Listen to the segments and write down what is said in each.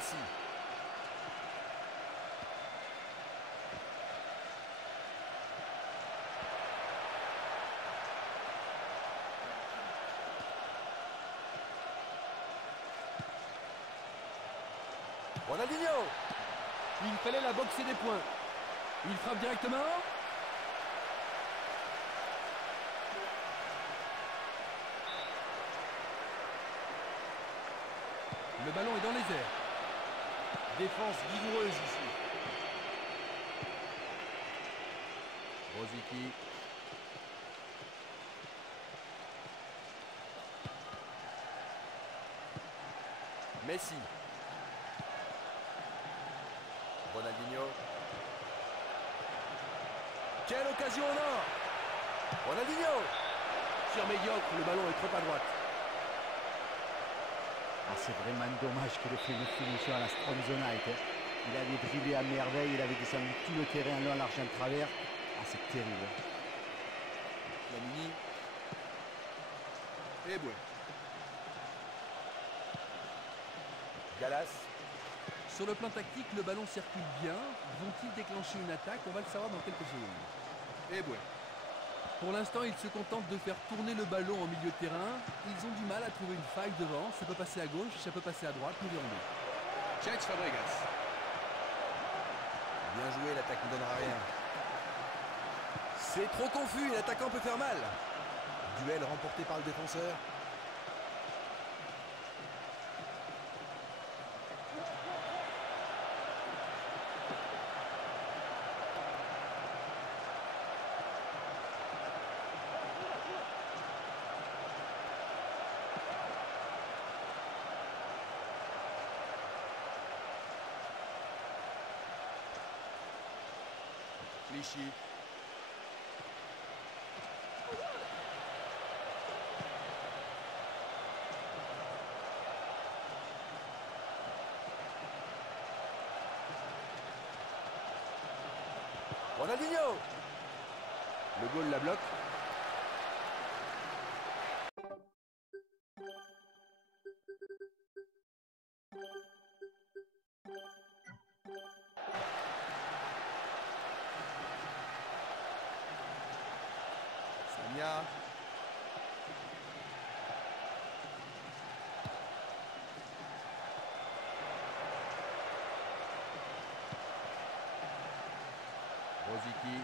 Messi. Ronaldinho. Il fallait la boxer des points. Il frappe directement. Le ballon est dans les airs. Défense vigoureuse ici. Rosicky. Messi. Ronaldinho. Quelle occasion en or. Ronaldinho. Tir médiocre, le ballon est trop à droite. Ah, c'est vraiment dommage qu'il ait fait une finition à la Stronzonite. Il avait dribblé à merveille, il avait descendu tout le terrain long, l'argent de travers. Ah, c'est terrible. Flamini. Et Boué. Gallas. Sur le plan tactique, le ballon circule bien. Vont-ils déclencher une attaque? On va le savoir dans quelques secondes. Et Boué. Pour l'instant, ils se contentent de faire tourner le ballon en milieu de terrain. Ils ont du mal à trouver une faille devant. Ça peut passer à gauche, ça peut passer à droite, nous verrons bien. Chet Fabregas. Bien joué, l'attaque ne donnera rien. C'est trop confus, l'attaquant peut faire mal. Duel remporté par le défenseur. Clichy. Ronaldinho. Le goal la bloque. Sagna. Rosicky.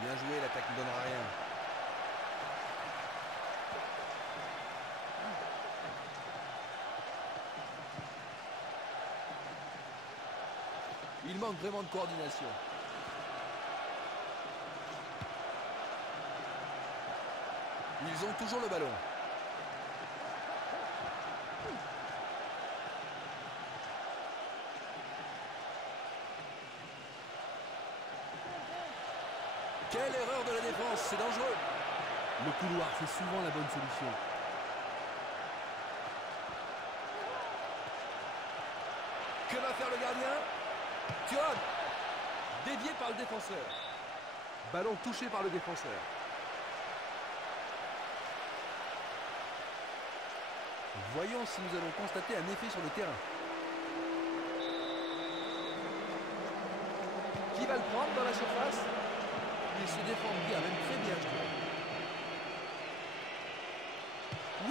Bien joué, l'attaque ne donnera rien. Il manque vraiment de coordination. Ils ont toujours le ballon. Quelle erreur de la défense, c'est dangereux. Le couloir, c'est souvent la bonne solution. Que va faire le gardien? Thuram. Dévié par le défenseur. Ballon touché par le défenseur. Voyons si nous allons constater un effet sur le terrain. Qui va le prendre dans la surface? Il se défend bien, même très bien, je trouve.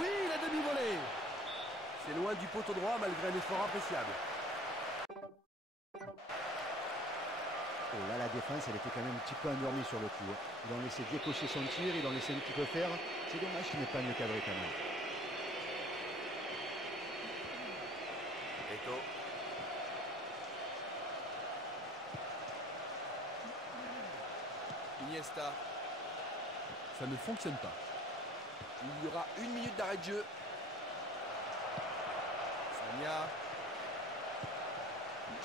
Oui, la demi-volée. C'est loin du poteau droit malgré un effort appréciable. Oh là, la défense, elle était quand même un petit peu endormie sur le coup. Ils ont laissé décocher son tir, ils ont laissé un petit peu faire. C'est dommage qu'il n'ait pas mieux cadré quand même. Eto. Iniesta. Ça ne fonctionne pas. Il y aura 1 minute d'arrêt de jeu. Sagna.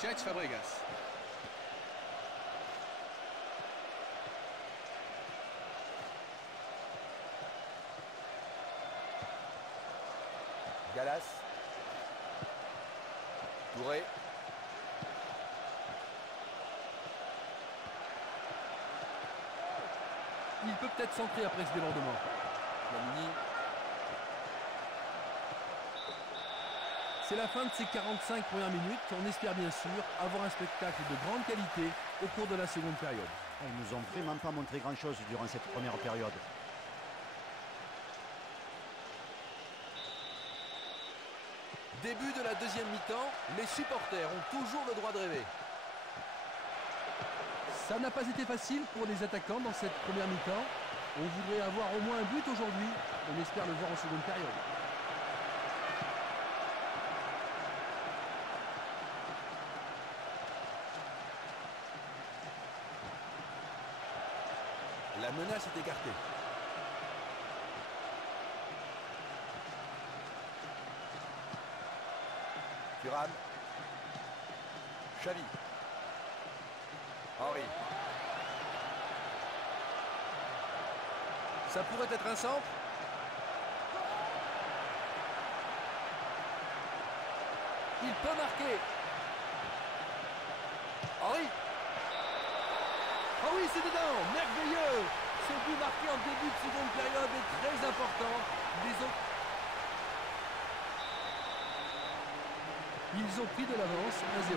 Chet Fabregas. Gallas. Touré. Il peut peut-être centrer après ce débordement. Flamini. C'est la fin de ces 45 premières minutes. On espère bien sûr avoir un spectacle de grande qualité au cours de la seconde période. Ils nous ont vraiment pas montré grand-chose durant cette première période. Début de la deuxième mi-temps, les supporters ont toujours le droit de rêver. Ça n'a pas été facile pour les attaquants dans cette première mi-temps. On voudrait avoir au moins un but aujourd'hui. On espère le voir en seconde période. La menace est écartée. Thuram. Xavi. Henry. Ça pourrait être un centre. Il peut marquer. Henry. Ah oui, c'est dedans, merveilleux. Ce but marqué en début de seconde période est très important. Les autres... Ils ont pris de l'avance, 1-0.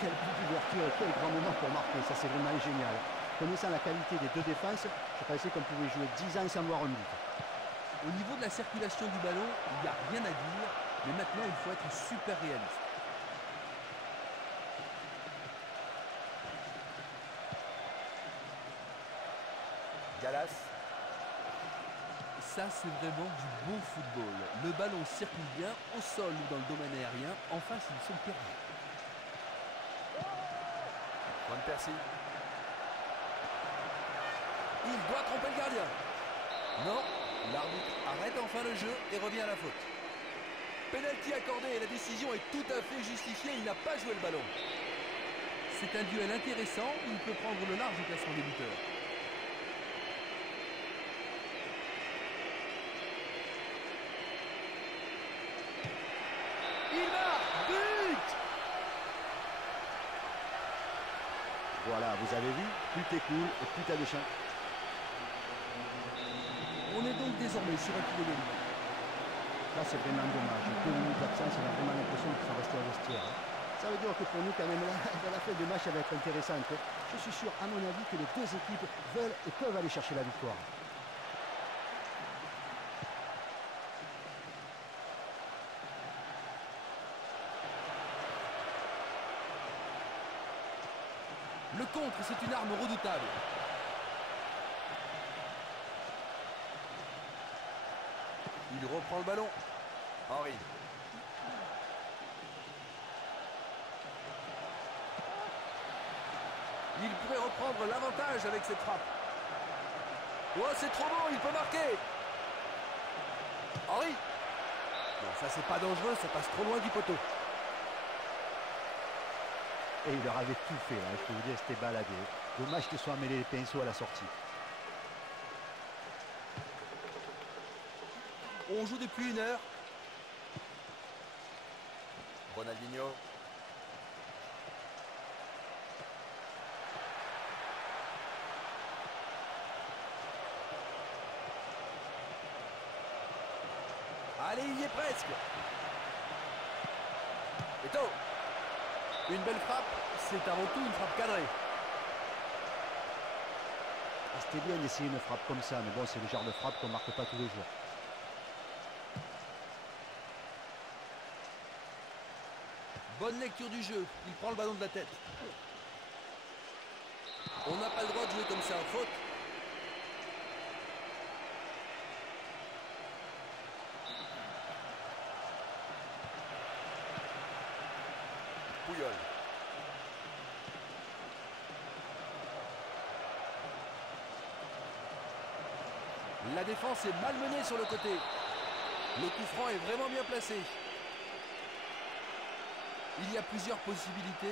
Quel but d'ouverture et quel grand moment pour marquer, ça c'est vraiment génial. Connaissant la qualité des deux défenses, je pensais qu'on pouvait jouer 10 ans sans voir un but. Au niveau de la circulation du ballon, il n'y a rien à dire, mais maintenant il faut être super réaliste. Gallas. Ça, c'est vraiment du beau football. Le ballon circule bien au sol ou dans le domaine aérien. En face, ils sont perdus. Van Persie. Il doit tromper le gardien. Non, l'arbitre arrête enfin le jeu et revient à la faute. Penalty accordé et la décision est tout à fait justifiée. Il n'a pas joué le ballon. C'est un duel intéressant. Il peut prendre le large au classement des buteurs. Il marque! But! Voilà, vous avez vu, plus t'es cool et plus t'as de chance. On est donc désormais sur un coup d'égalité. Là, c'est vraiment dommage. 2 minutes d'absence, on a vraiment l'impression qu'ils sont restés au vestiaire. Ça veut dire que pour nous, quand même, la fin du match, elle va être intéressante. Je suis sûr, à mon avis, que les deux équipes veulent et peuvent aller chercher la victoire. Le contre, c'est une arme redoutable. Il reprend le ballon. Henry. Il pourrait reprendre l'avantage avec cette frappe. Oh, c'est trop beau, il peut marquer. Henry. Non, ça c'est pas dangereux, ça passe trop loin du poteau. Et il leur avait tout fait, là. Je peux vous dire, c'était baladé. Dommage qu'ils soient mêlés les pinceaux à la sortie. On joue depuis 1 heure. Ronaldinho. Allez, il y est presque. Eto'o. Une belle frappe, c'est avant tout une frappe cadrée. Ah, c'était bien d'essayer une frappe comme ça, mais bon, c'est le genre de frappe qu'on ne marque pas tous les jours. Bonne lecture du jeu, il prend le ballon de la tête. On n'a pas le droit de jouer comme ça en faute. Puyol. La défense est malmenée sur le côté. Le coup franc est vraiment bien placé. Il y a plusieurs possibilités.